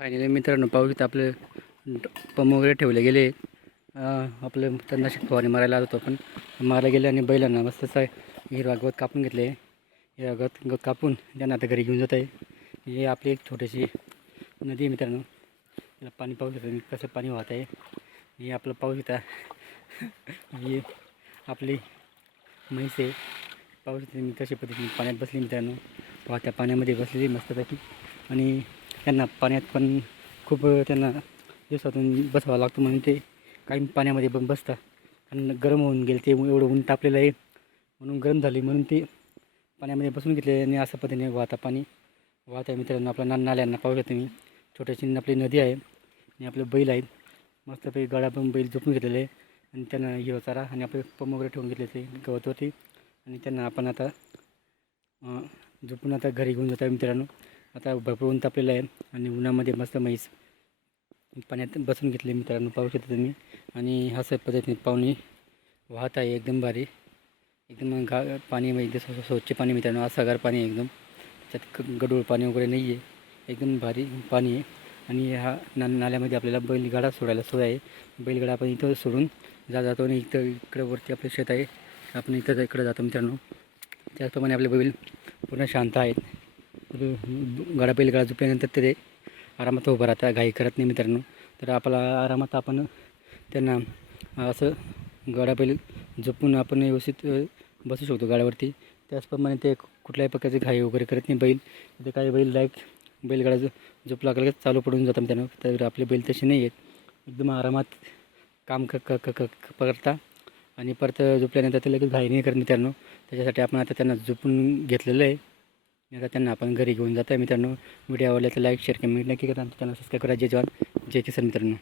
Finally मित्रांनो पाहू की आपले पंप वगैरे ठेवले गेले. आपलं तणनाशक फवारणी मारायला आलो होतो पण मारायला गेले आणि बैलांना मस्त असं हिरवा गवत कापून घेतले. हिरवा गवत गवत कापून त्यांना आता घरी घेऊन जात आहे. हे आपली एक छोटीशी नदी आहे मित्रांनो. याला पाणी पाहू शकता कसं पाणी वाहत आहे. हे आपलं पाहू शकता हे आपली म्हैस आहे. पाहू शकते मी कशा पद्धतीने पाण्यात बसली मित्रांनो. वाहत्या पाण्यामध्ये बसलेली मस्तपैकी. आणि त्यांना पाण्यात पण खूप त्यांना दिवसातून बसावं लागतं म्हणून ते काही पाण्यामध्ये पण बसतात. आणि गरम होऊन गेले ते एवढं ऊन तापलेलं आहे. म्हणून गरम झाली म्हणून ते पाण्यामध्ये बसून घेतले आणि अशा पद्धतीने वाहता पाणी वाहत आहे मित्रांनो. आपल्या ना नाल्यांना पाहू शकता मी छोट्याशी आपली नदी आहे आणि आपले बैल आहेत. मस्तपैकी गळा पण बैल झोपून घेतलेले आहे. आणि त्यांना हिरो चारा आणि आपले पंप वगैरे ठेवून घेतले ते गवतवरती. आणि त्यांना आपण आता झोपून आता घरी घेऊन जातो मित्रांनो. आता भरपूर ऊन तापलेलं आहे आणि उन्हामध्ये मस्त म्हैस पाण्यात बसून घेतले मित्रांनो पाहू शकता तुम्ही. आणि अशा पद्धतीने पाहुणे वाहत आहे एकदम भारी. एकदम गा पाणी म्हणजे एकदम स्व- स्वच्छ पाणी मित्रांनो असं पाणी आहे एकदम. त्यात गडूळ पाणी वगैरे नाही आहे एकदम भारी पाणी आहे. आणि हा ना नाल्यामध्ये आपल्याला बैलगाडा सोडायला सोय आहे. बैलगाडा आपण इथं सोडून जा जातो आणि इथं इकडं वरती आपलं शेत आहे. आपण इथं इकडं जातो मित्रांनो. त्याचप्रमाणे आपले बैल पूर्ण शांत आहेत. गडापैल गळा झोपल्यानंतर ते आरामात उभं राहतात घाई करत नाही मित्रांनो तर आपला आरामात आपण त्यांना असं गडापैल झोपून आपण व्यवस्थित बसू शकतो गाड्यावरती त्याचप्रमाणे ते कुठल्याही प्रकारचे घाई वगैरे करत नाही बैल ते काही बैल लाईक बैलगाडा झोप लागला की चालू पडून जातात मित्रांनो तर आपले बैल तसे नाही आहेत एकदम आरामात काम क क क क करता आणि परत झोपल्यानंतर ते लगेच घाई नाही करत मित्रांनो त्याच्यासाठी आपण आता त्यांना झोपून घेतलेलं आहे आता त्यांना आपण घरी घेऊन जातो आहे मित्रांनो. व्हिडिओ आवडला तर लाईक शेअर कमेंट नक्की करा. त्यांना सबस्क्राईब करा. जय जवान. जय किसान मित्रांनो.